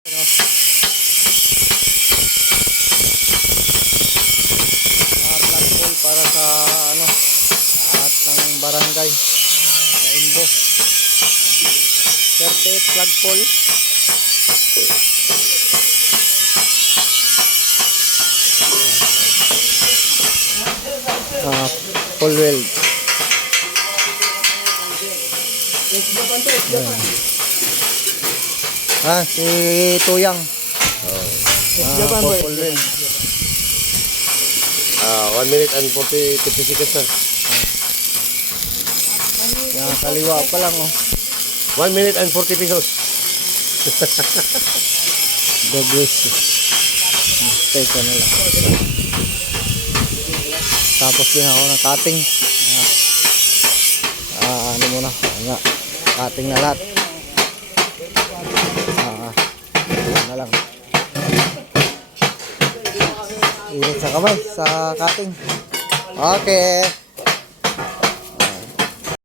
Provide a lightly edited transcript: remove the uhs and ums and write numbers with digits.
Flagpole para sa lahat ng barangay sa Imbo. 38 flagpole. Full weld. Si Tuyang. Full weld. 1 minute and 50 seconds sir. Yan, kaliwa pa lang 1 minute and 40 pesos. God bless you. Mistake ka na lang. Tapos din ako ng cutting. Ano muna? Cutting na lahat. Na lang. Init sa kamay sa cutting. Okay.